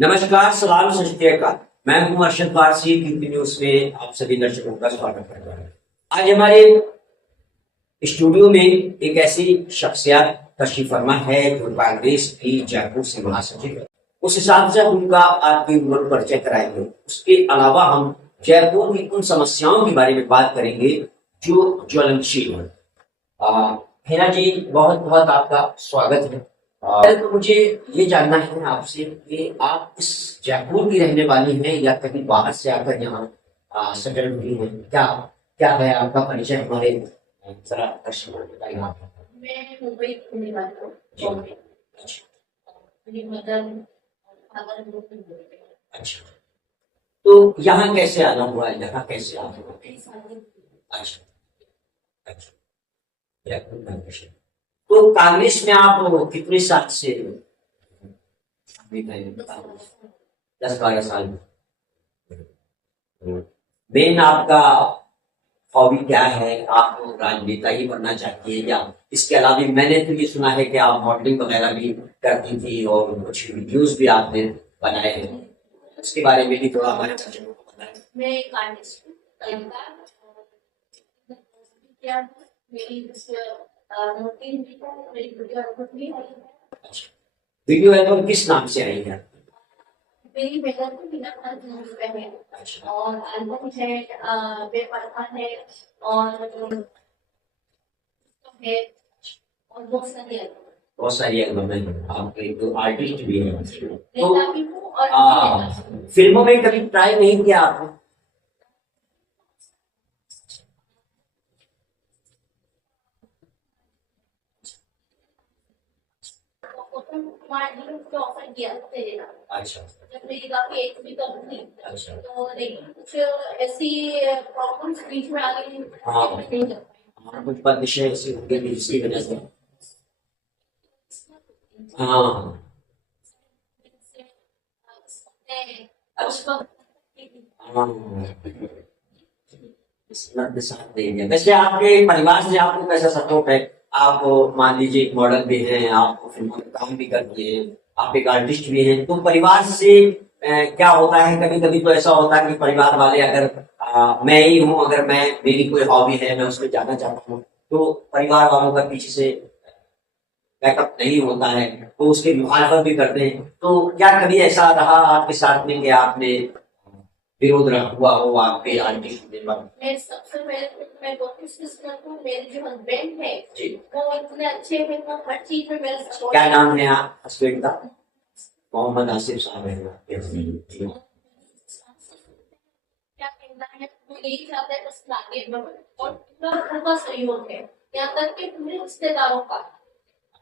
नमस्कार, सलाम, सत श्री अकाल। मैं हूं अरशद फारसी, कीर्ति न्यूज में आप सभी दर्शकों का स्वागत करता हूं। आज हमारे स्टूडियो में एक ऐसी शख्सियत तशरीफ फरमा है जो कांग्रेस की जयपुर से महासचिव है। उस हिसाब से उनका आपके उम्र परिचय कराएंगे। उसके अलावा हम जयपुर की उन समस्याओं के बारे में बात करेंगे जो ज्वलनशील है। हेना जी, बहुत बहुत आपका स्वागत है। तो मुझे ये जानना है आपसे कि आप इस जयपुर की रहने वाली हैं या कहीं बाहर से आकर यहाँ सेटल हुई हैं? क्या क्या है आपका परिचय? हमारे जरा दर्शकों को बताइए आप। मैं मुंबई की रहने वाली हूँ, बॉम्बे। अच्छा मेरी मदर फादर लोग भी बोलते हैं। अच्छा, तो यहाँ कैसे आना हुआ? यहाँ कैसे आना हुआ? कई साल अच्छा अच्छा, जयपुर कांग्रेस। तो कांग्रेस में आप कितने साल से अभी कहीं बताओ? 10-12 साल। मेन आपका हॉबी क्या है? आप राजनेता ही बनना चाहती है या इसके अलावा? मैंने तो ये सुना है कि आप मॉडलिंग वगैरह भी करती थी और कुछ वीडियोस भी आपने बनाए हैं। उसके बारे में भी थोड़ा हमारे दर्शकों को बताएं। मैं एक आर्टिस्ट हूँ, कलाकार। क्या मेरी रूटीन भी है, मेरी वीडियो आउटपुट भी है। वीडियो एल्बम किस नाम से आई है? मेरी मेहनत को बिना पे है। और एल्बम है, बेपरवाह है और है और बहुत सारी एल्बम है। आप एक आर्टिस्ट भी हैं। नेता भी हूँ और फिल्मों में कभी ट्राई नहीं किया आपने? ऑफर किया था। अच्छा जब मेरी काफी एज भी कम थी, अच्छा। तो लेकिन कुछ ऐसी प्रॉब्लम्स बीच में आ गई। हाँ, नहीं कर पाई। हमारा कुछ बंदिशें ऐसी हो गई जिसकी वजह से। हाँ अच्छा हाँ, साथ देंगे। वैसे आपके परिवार से आपको कैसा सपोर्ट है? आप मान लीजिए एक मॉडल भी हैं, आप फिल्मों में काम भी करती हैं, आप एक आर्टिस्ट भी हैं, तो परिवार से क्या होता है? कभी कभी तो ऐसा होता है कि परिवार वाले अगर मैं ही हूँ, अगर मैं मेरी कोई हॉबी है, मैं उसमें जाना चाहता हूँ, तो परिवार वालों का पीछे से बैकअप नहीं होता है, तो उसकी मुखालफत भी करते हैं। तो क्या कभी ऐसा रहा आपके साथ में कि आपने विरोध हुआ हो आपके आर्टिस्ट के बाद? मैं सबसे पहले मैं कोशिश करती हूँ, मेरे जो हस्बैंड है जी, वो इतने अच्छे हैं, वो हर चीज में मेरा सपोर्ट। क्या नाम है आप हस्बैंड का? मोहम्मद आसिफ साहब है आपके हस्बैंड? क्या कहना है, वो यही चाहता है बस आगे बढ़ो और पूरा घर का सहयोग है, यहाँ तक कि पूरे रिश्तेदारों का।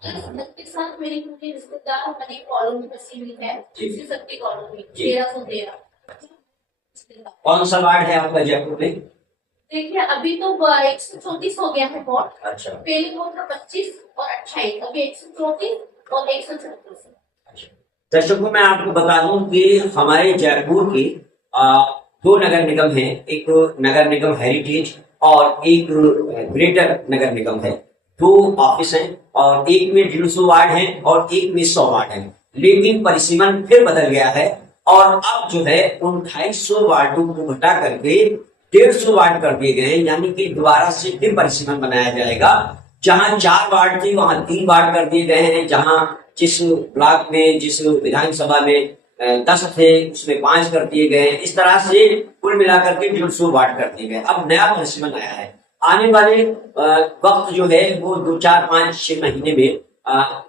के साथ मेरी पूरी रिश्तेदार हमारी कॉलोनी बसी हुई है, श्री शक्ति कॉलोनी 1313। कौन सा वार्ड है आपका जयपुर में? देखिए अभी तो 134 हो गया है वोट। अच्छा, पहले वोट था 25 और 28, अभी 134 और 136। दर्शकों मैं आपको बता दूं कि हमारे जयपुर के दो नगर निगम हैं। एक नगर निगम हेरिटेज और एक ग्रेटर नगर निगम है। दो ऑफिस हैं और एक में 150 वार्ड है और एक में 100 वार्ड है। लेकिन परिसीमन फिर बदल गया है और अब जो है उन 250 वार्डों को घटा करके 150 वार्ड कर दिए गए हैं। यानी कि दोबारा से फिर परिसीमन बनाया जाएगा। जहां 4 वार्ड थे वहां 3 वार्ड कर दिए गए हैं। जहां जिस ब्लॉक में, जिस विधानसभा में 10 थे उसमें 5 कर दिए गए। इस तरह से कुल मिलाकर के 150 वार्ड कर दिए गए। अब नया परिसीमन आया है। आने वाले वक्त जो है वो 2, 4, 5, 6 महीने में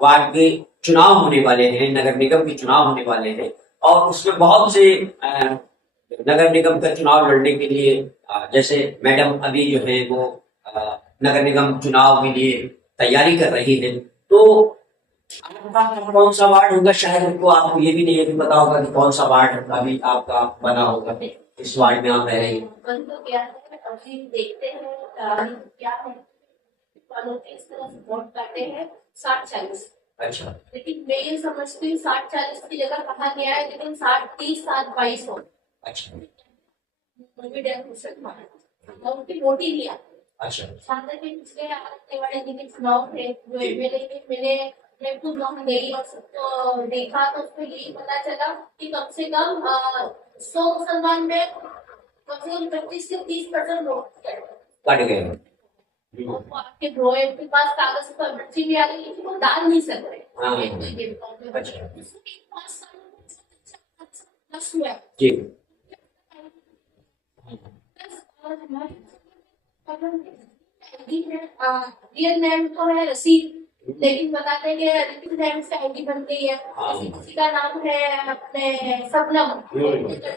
वार्ड के चुनाव होने वाले हैं, नगर निगम के चुनाव होने वाले हैं और उसमें बहुत से नगर निगम का चुनाव लड़ने के लिए जैसे मैडम अभी जो है वो नगर निगम चुनाव के लिए तैयारी कर रही है। तो आपका कौन सा वार्ड होगा? शायद उनको आपको ये भी नहीं पता होगा कि कौन सा वार्ड अभी आपका बना होगा। इस वार्ड में आप रह रही हैं। तो क्या है, अभी देखते हैं क्या है, इस तरह से वोट करते हैं 60-40। अच्छा, लेकिन मैं ये समझती हूँ 60-40 की जगह कहा गया है, लेकिन 60-30 7-22 हो। अच्छा, उनकी वोट ही दिया। अच्छा, छात्र के पिछले आने वाले दिन चुनाव थे जो एमएलए के, मैंने मैं तो वहाँ गई और सबको देखा तो उसमें यही पता चला कि कम से कम 100 मुसलमान में कम से कम 25 से 30% वोट कट गए हैं। वो आपके ड्रॉयर के पास कागज पर पर्ची भी आ गई लेकिन वो डाल नहीं सक रहे। हाँ। एक तो ये प्रॉब्लम अच्छा। है। दूसरी 5 सालों में प्लस हुआ है। जी। प्लस और हमारे रियल नेम तो है रसीद लेकिन बताते हैं कि रियल नेम से आईडी बन गई है। हाँ। किसी का नाम है अपने सबनम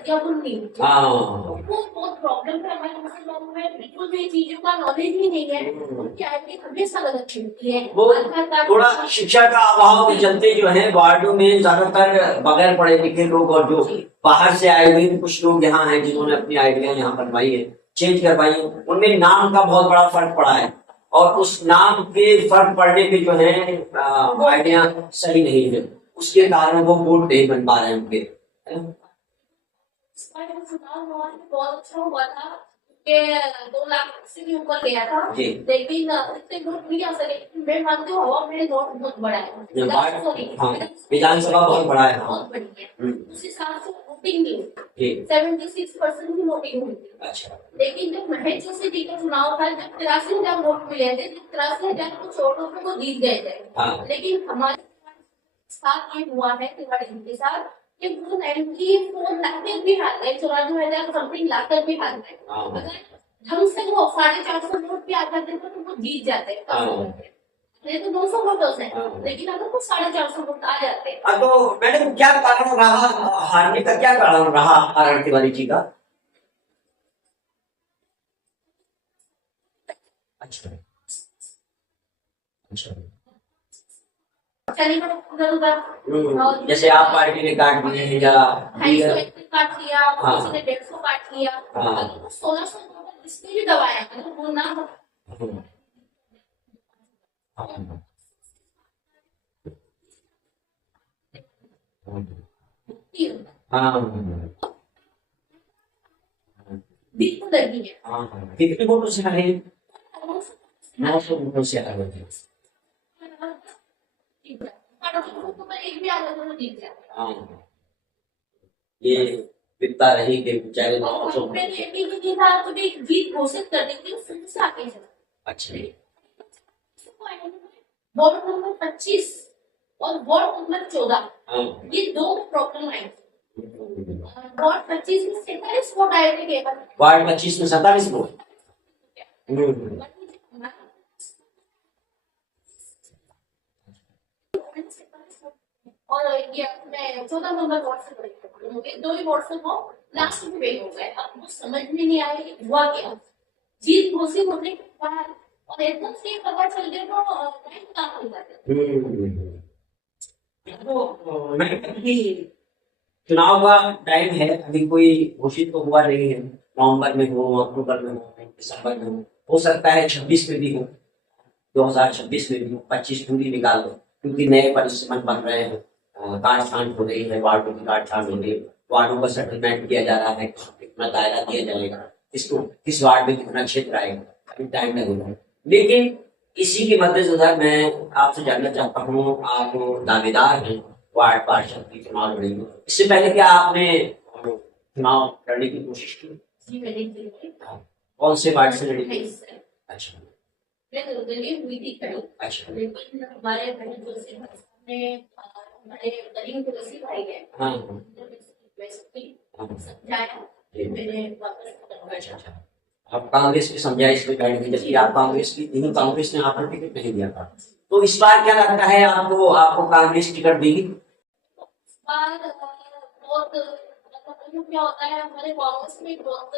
या मुन्नी हाँ। वो बहुत प्रॉब्लम है हमारे मुसलमानों में बिल्कुल भी चीजों का नॉलेज ही नहीं है। उनकी आईडी हमेशा गलत मिलती है। वो आधार कार्ड थोड़ा शिक्षा का अभाव के चलते जो है वार्डों में ज्यादातर बगैर पढ़े लिखे लोग और जो बाहर से आए हुए कुछ लोग यहाँ हैं जिन्होंने अपनी आइडिया यहाँ बनवाई है, चेंज करवाई है, उनमें नाम का बहुत बड़ा फर्क पड़ा है और उस नाम के फर्क पड़ने पे जो है आइडिया सही नहीं है, उसके कारण वो वोट नहीं बन पा रहे हैं उनके, है ना? इस बार जो चुनाव हुआ है बहुत अच्छा हुआ था कि 2 लाख से भी ऊपर गया था। जी। लेकिन इतने वोट नहीं आ सके। मैं मानती हूँ हवा में वोट बहुत बड़ा है। ये हाँ, विधानसभा बहुत बड़ा है। हाँ। बहुत बड़ी है। उस हिसाब से वोटिंग नहीं जी। 76% की वोटिंग हुई थी। अच्छा। लेकिन जब महेश सिटी का चुनाव था जब 83,000 वोट मिले थे, जब 83,000 को छोटों पे वो जीत गए थे। हाँ। लेकिन हमारे साथ ये हुआ है तिवाड़ी जी के साथ कि वो 94 लाख भी हार गए, 94,000 समथिंग लाख तक भी हार गए। हाँ। अगर ढंग से वो 450 वोट भी आ जाते तो वो जीत जाते। हाँ। नहीं तो 200 वोटों से। हाँ। लेकिन अगर वो 450 वोट आ जाते तो मैडम क्या कारण रहा हारने का, क्या कारण रहा आर तिवारी जी का? अच्छा। अच्छा। चलिए उधर उधर जैसे आप पार्टी ने काट दिए हैं या 250 काट लिया, हाँ। किसी ने 150 काट लिया। हाँ। अगर 1600 जिसने भी दबाया अगर वो ना हाँ। बिल्कुल लगी है। हाँ। कितने वोटों से हारे? 900 वोटों से हारे थे। तो मैं एक भी आ जाता तो जीत जाता। हाँ। ये विपता रही कि बेचारे 900। मैंने एक भी नहीं था तो भी जीत घोषित कर दी थी फिर से आगे चला। अच्छा। वार्ड नंबर 25 और वार्ड नंबर 14 हाँ। ये 2 प्रॉब्लम आई थी। वार्ड 25 में 47 वोट आए थे केवल। वार्ड 25 में 47 वोट। और ये मैं 14 नंबर वार्ड से पढ़ी 2 ही वार्ड से वो लास्ट में फेल हो गए। अब वो समझ में नहीं आया कि हुआ क्या। जीत घोषित होने के बाद और एकदम से पता चल गया तो बैंक काम हो जाता। तो मैं अभी चुनाव का टाइम है, अभी कोई घोषित तो हुआ नहीं है, नवंबर में हो, अक्टूबर में हो, दिसंबर में हो सकता है 26 में भी हो, 2026 में भी हो, 25 पूरी निकाल दो क्योंकि नए परिसीमन बन रहे हैं, काट छांट हो रही है, वार्डों की काट छांट हो रही है, वार्डों का सेटलमेंट किया जा रहा है, कितना दायरा दिया जाएगा, किसको किस वार्ड में कितना क्षेत्र आएगा, अभी टाइम लगेगा। लेकिन इसी के मद्देनजर मैं आपसे जानना चाहता हूँ, आप दावेदार हैं वार्ड पार्षद की चुनाव लड़ेंगे, इससे पहले क्या आपने चुनाव लड़ने की कोशिश की? जी मैंने की। कौन से वार्ड से लड़ी? अच्छा। मैं निर्दलीय हुई थी कहीं। अच्छा। लेकिन हमारे बहन जोशी ने हमारे करीम तुलसी भाई है हाँ। समझाया मैंने वापस। अच्छा। आप कांग्रेस की समझाइश पे बैठ गई, जबकि आप कांग्रेस की थी, कांग्रेस ने आपको टिकट नहीं दिया था, तो इस बार क्या लगता है आपको कांग्रेस टिकट देगी? बहुत मतलब क्या होता है हमारे कांग्रेस में बहुत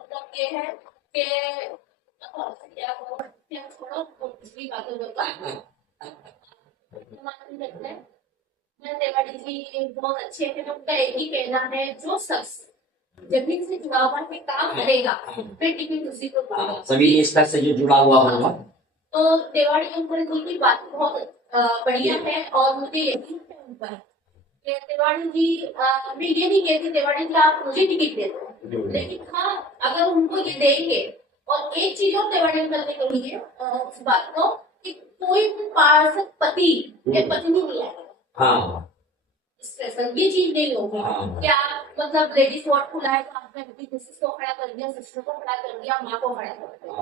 मतलब ये है कि क्या छोड़ो दूसरी बातें होता है। मैं तिवारी जी बहुत अच्छे हैं। उनका एक ही कहना है जो शख्स जमीन से जुड़ा हुआ है काम करेगा फिर टिकट उसी को पाएगा। सभी स्तर से जो जुड़ा हुआ होगा। तो तिवारी अंकल जी की बात बहुत बढ़िया है और मुझे यकीन है उन पर। तिवारी जी मैं ये नहीं कहती तिवारी जी आप मुझे टिकट दे दो, लेकिन हाँ अगर उनको ये देंगे और एक चीज और तिवारी अंकल ने कही है उस बात को कि कोई भी पार्षद पति या पत्नी नहीं आएगा, हाँ स्पेशल ये चीज नहीं होगी। हाँ। क्या मतलब लेडीज वोट खुला है तो आपने अपनी मिसेस को खड़ा कर दिया, सिस्टर को खड़ा कर दिया, माँ को खड़ा कर दिया,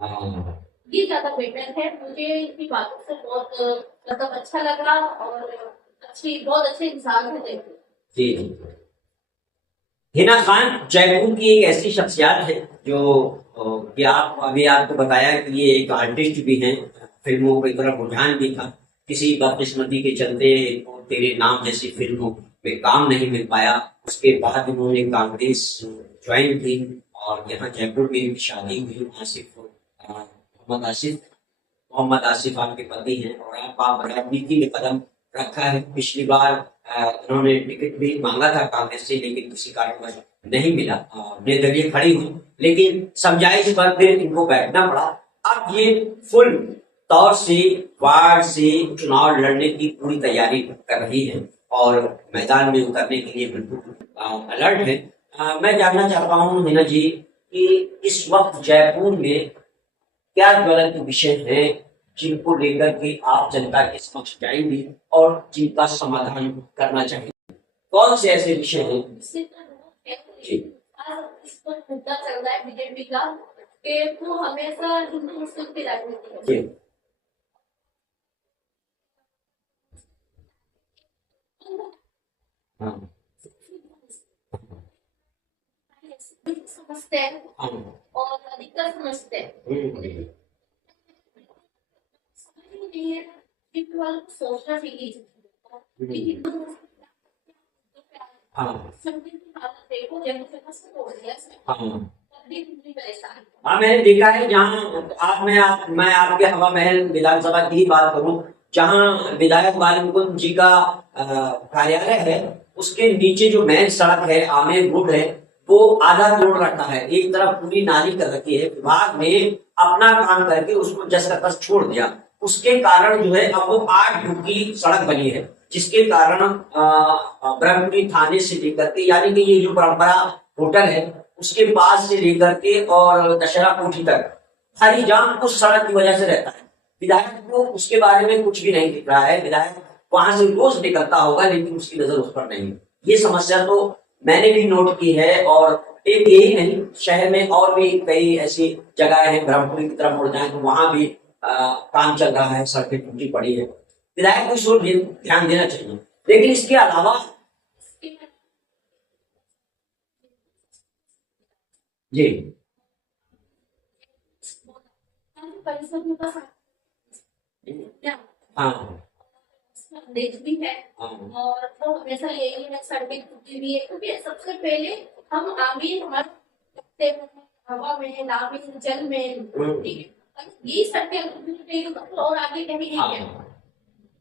हाँ। ये ज्यादा बेटर है। मुझे इनकी बातों से बहुत मतलब अच्छा लगा और बहुत अच्छे इंसान थे। जी जी। हिना खान जयपुर की एक ऐसी शख्सियत है जो कि आप अभी आपको बताया कि ये एक आर्टिस्ट भी हैं, फिल्मों की तरफ रुझान भी था, किसी बदकिस्मती के चलते तेरे नाम जैसी फिल्मों में काम नहीं मिल पाया। उसके बाद उन्होंने कांग्रेस ज्वाइन की और यहाँ जयपुर में भी शादी हुई। मोहम्मद आसिफ आपके पति हैं और आप राजनीति में कदम रखा है। पिछली बार उन्होंने टिकट भी मांगा था कांग्रेस से, लेकिन किसी कारणवश नहीं मिला, निर्दलीय खड़ी हुई, लेकिन समझाइश पर फिर इनको बैठना पड़ा। अब ये फुल तौर से वार्ड से चुनाव लड़ने की पूरी तैयारी कर रही है और मैदान में उतरने के लिए बिल्कुल अलर्ट है। मैं जानना चाहता हूँ मीना जी कि इस वक्त जयपुर में क्या ज्वलंत विषय हैं जिनको लेकर के आप जनता के समक्ष जाएंगे और जिनका समाधान करना चाहेंगे? कौन से ऐसे विषय हैं? जी इस पर मुद्दा चल रहा है बीजेपी का कि वो हमेशा हिंदू मुस्लिम की राजनीति है। जी हाँ समझते हैं हाँ और अधिकतर समझते हैं। समझ ही नहीं है कि केवल सोचना चाहिए कि हिंदू मुस्लिम हाँ समझने की हालत देखो, जब से बस तोड़ दिया हाँ तभी इतनी परेशानी। हाँ। मैंने देखा है जहाँ मैं आपके हवा महल विधानसभा की ही बात करूं, जहाँ विधायक बालमुकुंद जी का कार्यालय है, उसके नीचे जो मेन सड़क है, आमेर रोड है, वो आधा तोड़ रखा है, एक तरफ पूरी नाली कर रखी है। विभाग ने अपना काम करके उसको जस का तस छोड़ दिया। उसके कारण जो है अब वो 8 फुट की सड़क बनी है, जिसके कारण ब्रह्मपुरी थाने से लेकर के, यानी कि ये जो परंपरा होटल है उसके पास से लेकर के और दशहरा कोठी तक भारी जाम उस सड़क की वजह से रहता है। विधायक को उसके बारे में कुछ भी नहीं दिख रहा है। विधायक वहां से रोज निकलता होगा, लेकिन उसकी नजर उस पर नहीं। ये समस्या तो मैंने भी नोट की है और एक यही नहीं, शहर में और भी कई ऐसी जगह है, ब्रह्मपुरी की तरफ मुड़ जाए तो वहां भी काम चल रहा है, सड़कें टूटी पड़ी है। विधायक को इस ओर ध्यान देना चाहिए, लेकिन इसके अलावा जी परिसर में बस हाँ देश भी है हाँ और वो हमेशा यही है, सड़कें टूटी हुई है। क्योंकि सबसे पहले हम आमीर हमारे हवा में, नामी जल में, ठीक है, ये सड़कें टूटेगी तो और आगे कहीं नहीं है।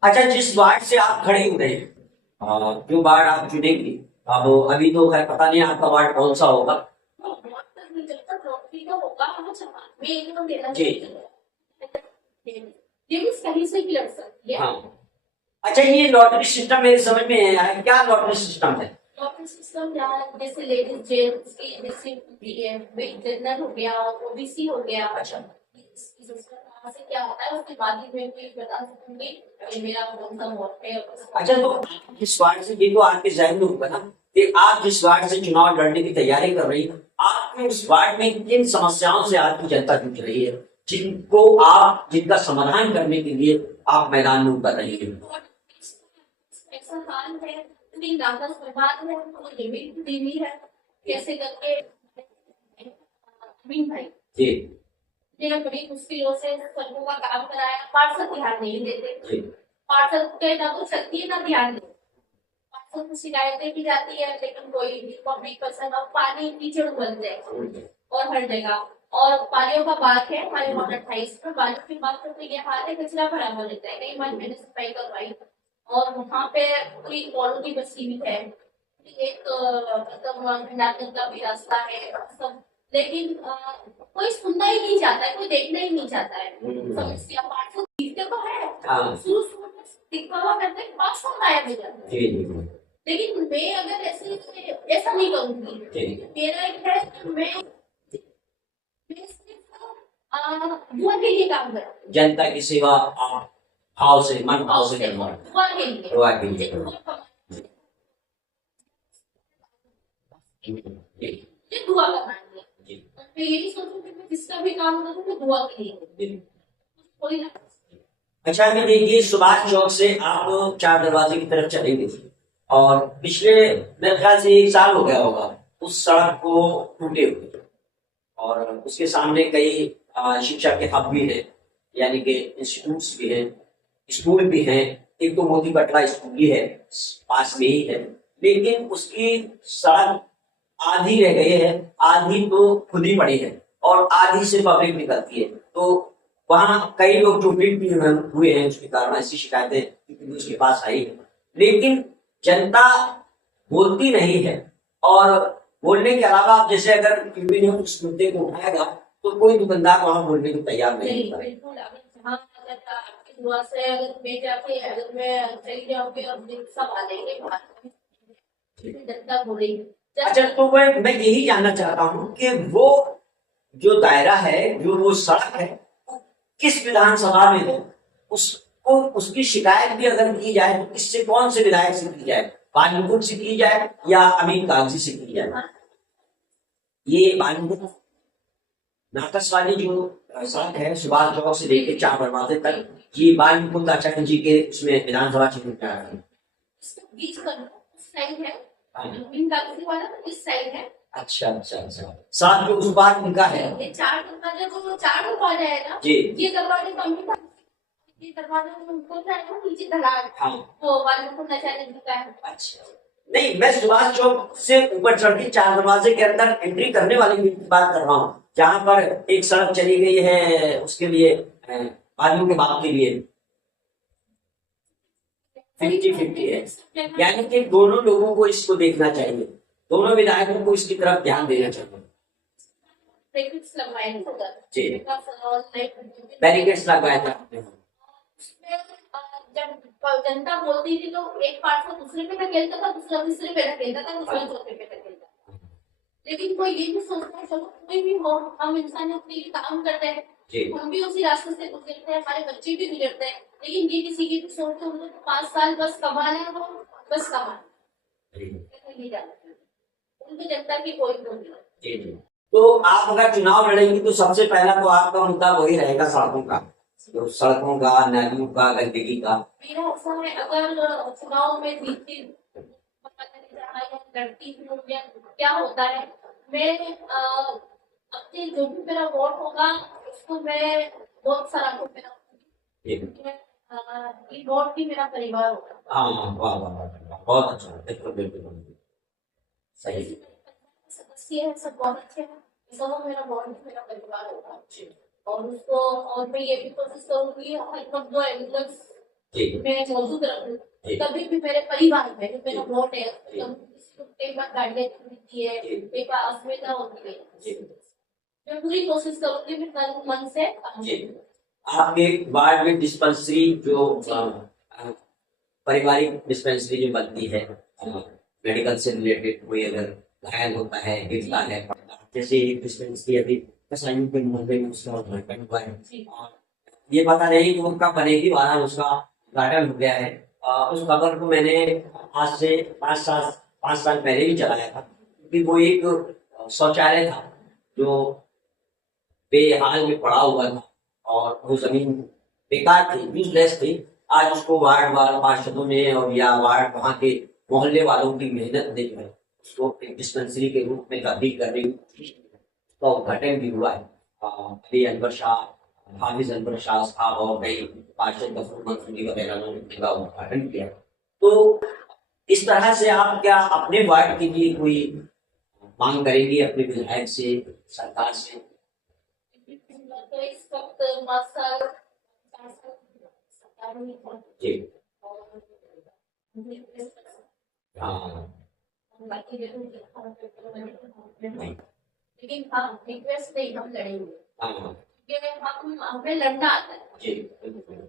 अच्छा, जिस वार्ड से आप खड़े हो रहे हैं, जो वार्ड आप चुनेंगे, अब अभी तो खैर पता नहीं आपका वार्ड कौन सा होगा। जी ये भी सही से भी लड़ सकती है। हाँ। अच्छा, ये लॉटरी सिस्टम मेरे समझ में नहीं आया, क्या लॉटरी सिस्टम है? लॉटरी सिस्टम जैसे लेडीज जेंट्स की जैसे है, जनरल हो गया, ओबीसी हो गया। अच्छा, से क्या होता है उसके बाद ही मैं भी बता सकूंगी कि मेरा कौन सा वोट है। अच्छा, तो जिस वार्ड से, ये तो आपके जहन में होगा ना कि आप जिस वार्ड से चुनाव लड़ने की तैयारी कर रही हैं, आपके उस वार्ड में किन समस्याओं से आपकी जनता जूझ रही है, जिनका समाधान करने के लिए आप मैदान में उतर रही हैं? ऐसा हाल है, इतनी ज्यादा बर्बाद है, उनको लिमिट दी हुई है कैसे करके भाई जी ने बड़ी मुश्किलों से सड़कों का काम कराया। पार्षद ध्यान नहीं देते, जी पार्षद के ना तो शक्ति है ना ध्यान देते। पार्षद को शिकायतें भी जाती है, लेकिन कोई पब्लिक पर्सन अब पानी कीचड़ बन जाए और हर जगह। और पानियों का बात है हमारे वार्ड 28 में, बारिश की बात तो ये हाल है, कचरा भरा हुआ रहता है। कई बार मैंने सफाई करवाई और वहाँ पे पूरी कॉलोनी बसी हुई है, एक मतलब नाटक का भी रास्ता है सब, लेकिन कोई सुनना ही नहीं चाहता है, कोई देखना ही नहीं चाहता है। समस्या पार्षद दिखते तो है, शुरू में दिखावा करते हैं, पास हो आया मेरा। लेकिन मैं अगर ऐसा नहीं करूंगी, मेरा एक है कि मैं दुआ के लिए काम करती जनता की सेवा आप भाव से, मन भाव से हूँ, करवा दुआ के लिए दुआ के मुझे लिए दुआ करवा। करना- जी, मुझे दुआ करना है। जी, मैं यही सोचूं कि मैं जिसका भी काम करूँ मैं दुआ के लिए करूं। जी। कोई ना अच्छा, अभी देखिए सुभाष चौक से आप चार दरवाजे की तरफ चलेंगे और पिछले मेरे ख्याल से 1 साल हो गया होगा उस सड़क को टूटे हुए, और उसके सामने कई शिक्षा के हब भी हैं, यानी कि इंस्टीट्यूट्स भी हैं, स्कूल भी हैं। एक तो मोती बटला स्कूल ही है, पास में ही है, लेकिन उसकी सड़क आधी रह गई है, आधी तो खुदी पड़ी है और आधी से पब्लिक निकलती है। तो वहाँ कई लोग जो भी हुए हैं उसके कारण ऐसी शिकायतें उसके पास आई है, लेकिन जनता बोलती नहीं है। और बोलने के अलावा आप जैसे अगर टीवी ने उस मुद्दे को उठाएगा तो कोई दुकानदार वहां बोलने को तैयार नहीं नहीं होता। बिल्कुल अगर जहाँ अगर आपकी दुआ से अगर मैं जाके अगर मैं चली जाऊंगी और दिन सब आ जाएंगे बाहर में, जनता बोलेगी अच्छा, तो मैं यही जानना चाहता हूँ कि वो जो दायरा है, जो वो सड़क है, वो किस विधानसभा में है, उसको उसकी शिकायत भी अगर की जाए तो किससे, कौन से विधायक से की जाए? बालमुकुंद से की जाए या अमित कागजी से की जाए? ये बालमुकुंद नाकस वाली जो सड़क है सुभाष चौक से लेके चार दरवाजे तक, ये बाल मुकुंद आचार्य जी के उसमें विधानसभा क्षेत्र में आया है। इसके बीच का इस साइड है हाँ। इन कागजी वाला इस साइड है अच्छा अच्छा अच्छा, साथ में उस बार उनका है। ये चार दरवाजे को चार दरवाजा है ना जी। ये दरवाजे कम ये दरवाजा उनको है ना नीचे ढलान हाँ। वो वाले को नशा नहीं का है। अच्छा, नहीं, मैं सुभाष चौक से ऊपर चढ़ के चार दरवाजे के अंदर एंट्री करने वाली की बात कर रहा हूँ, जहाँ पर एक सड़क चली गई है उसके लिए, आदमियों के बाप के लिए 50-50 है, यानी कि दोनों लोगों को इसको देखना चाहिए, दोनों विधायकों को इसकी तरफ ध्यान देना चाहिए। बैरिकेड्स लगवाए हैं उधर जी। बैरिकेड्स लगवाया था आपने? उसमें जब जनता बोलती थी तो एक पार्ट को दूसरे पे धकेलता था दूसरा तीसरे पे धकेलता था दूसरा चौथे पे धकेलता था। लेकिन कोई ये भी सोचता है चलो कोई भी हो हम इंसान अपने लिए काम करते हैं जी। हम भी उसी रास्ते से गुजरते हैं हमारे बच्चे भी गुजरते हैं लेकिन ये किसी की भी सोचते उनको 5 साल बस कमाना है वो बस कमाना नहीं जाना उनको जनता की कोई नहीं। जी जी। तो आप अगर चुनाव लड़ेंगी तो सबसे पहला तो आपका मुद्दा वही रहेगा, सड़कों का, तो सड़कों का, नालियों का, गंदगी का। मेरा ऐसा है अगर चुनाव में जीतती लड़ती हूँ या क्या होता है मैं अपने जो भी मेरा वोट होगा उसको मैं बहुत सारा को मेरा ये वोट भी मेरा परिवार होगा। हाँ, वाह वाह वाह, बहुत अच्छा, बिल्कुल बिल्कुल सही। सदस्य है सब बहुत अच्छे हैं सब मेरा वोट भी मेरा परिवार होगा और उसको और मैं ये भी कोशिश करूंगी हर वक्त जो एम्बुलेंस मैं मौजूद रहूं कभी भी मेरे परिवार में जो मेरा वोट है कई बार गाड़ियाँ होती है कई बार असुविधा होती है मैं पूरी कोशिश करूंगी मैं तन मन से आपके वार्ड में डिस्पेंसरी जो पारिवारिक डिस्पेंसरी जो बनती है, मेडिकल से रिलेटेड, कोई अगर घायल होता है, गिरता है, जैसे एक डिस्पेंसरी अभी कसाईयों के मोहल्ले में उसका उद्घाटन हुआ है, ये पता नहीं कि वो कब बनेगी, वहां उसका उद्घाटन हो गया है। उस खबर को मैंने आज से 5 साल पहले भी चलाया था, क्योंकि वो एक शौचालय था जो बेहाल में पड़ा हुआ था और वो जमीन बेकार थी, यूजलेस थी। आज उसको वार्ड पार्षदों ने और या वार्ड वहाँ के मोहल्ले वालों की मेहनत ने जो है उसको एक डिस्पेंसरी के रूप में तब्दील करने की कोशिश की है। उसका उद्घाटन भी हुआ है। अली अनवर शाह, हाफिज अनवर शाह साहब और कई पार्षद मंत्री वगैरह ने उसका उद्घाटन किया। तो इस तरह से आप क्या अपने वार्ड के लिए कोई मांग करेंगी अपने विधायक से, सरकार से? तो इस वक्त मास्टर जी। हाँ लेकिन हाँ रिक्वेस्ट नहीं हम लड़ेंगे हम हमें लड़ना आता है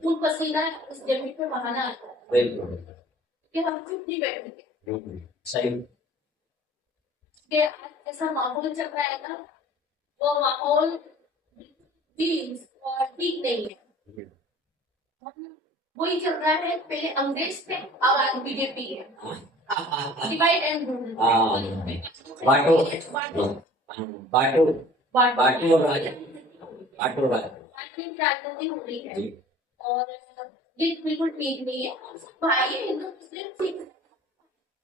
खून पसीना उस जमीन पे बहाना आता है बिल्कुल कि हम चुप नहीं बैठेंगे सही। कि ऐसा माहौल चल रहा है ना वो माहौल फीलिंग्स और ठीक नहीं है। वही चल रहा है, पहले अंग्रेज थे, अब आज बीजेपी है। Divide and rule. बांटो बांटो बांटो बांटो बांटो और राजा, बांटो राजा। राजनीति हो रही है जी और ये बिल्कुल ठीक नहीं है। हम सब भाई हैं, हिंदू मुस्लिम सिख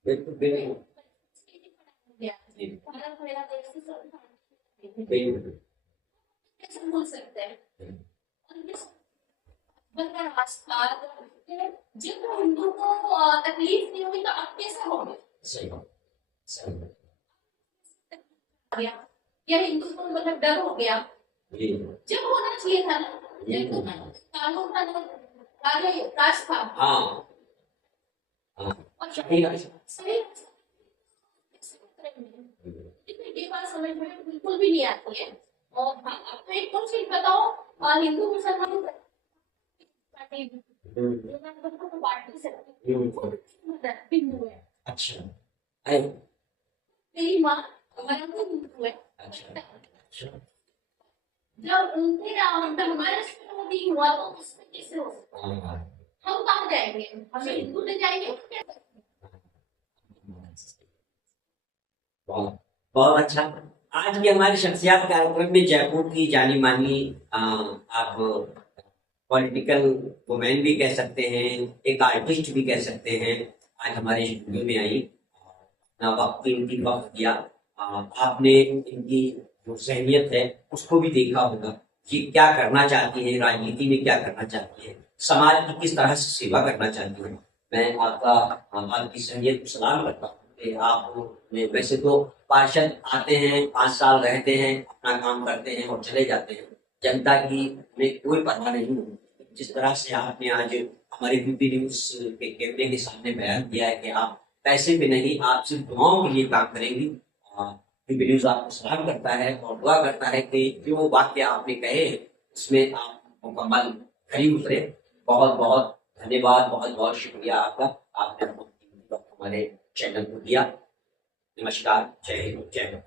बिल्कुल बिल्कुल जी भारत मेरा देश से सब बिल्कुल कैसे बोल सकते हैं। और इस बंदा रास्ता जब हिंदू को तकलीफ नहीं हुई तो अब कैसे होगी सही बात, सही बात। गया या हिंदू को मतलब डर हो गया जी जब होना चाहिए था ना, जब तो कानून का राज था हाँ हाँ और सही है। सही ये बात समझ में बिल्कुल भी नहीं आती है। और हाँ, आपको एक और चीज बताओ, हिंदू मुसलमान पार्टी तो पार्टी से हिंदू है। अच्छा है, मेरी माँ हमारा हिंदू है। अच्छा अच्छा जब उनके जब हमारे इसमें नहीं हुआ तो उसमें कैसे हो सकता है? हाँ हम कहाँ जाएंगे, हमें हिंदू ले जाएंगे तो क्या करेंगे? बहुत बहुत अच्छा। आज की हमारी शख्सियात कार्यक्रम में जयपुर की जानी मानी आप पॉलिटिकल वुमेन भी कह सकते हैं, एक आर्टिस्ट भी कह सकते हैं, आज हमारे स्टूडियो में आई, अपना वक्त इनकी वक्त दिया। आपने इनकी जो सहनियत है उसको भी देखा होगा कि क्या करना चाहती है, राजनीति में क्या करना चाहती है, समाज की किस तरह से सेवा करना चाहती है। मैं आपकी सहनियत को सलाम करता हूँ कि आप वैसे तो पार्षद आते हैं, 5 साल रहते हैं, अपना काम करते हैं और चले जाते हैं, जनता की में कोई परवाह नहीं होती। जिस तरह से आपने आज हमारे बीपी न्यूज के कैमरे के सामने बयान दिया है कि आप पैसे पे नहीं, आप सिर्फ दुआओं के लिए काम करेंगी। बीपी न्यूज आपको सलाम करता है और दुआ करता है कि जो वाक्य आपने कहे हैं उसमें आप मुकम्मल खरी उतरे। बहुत बहुत धन्यवाद, बहुत बहुत शुक्रिया आपका, आपने हमारे चैनल को दिया। नमस्कार, जय हिंद, जय भारत।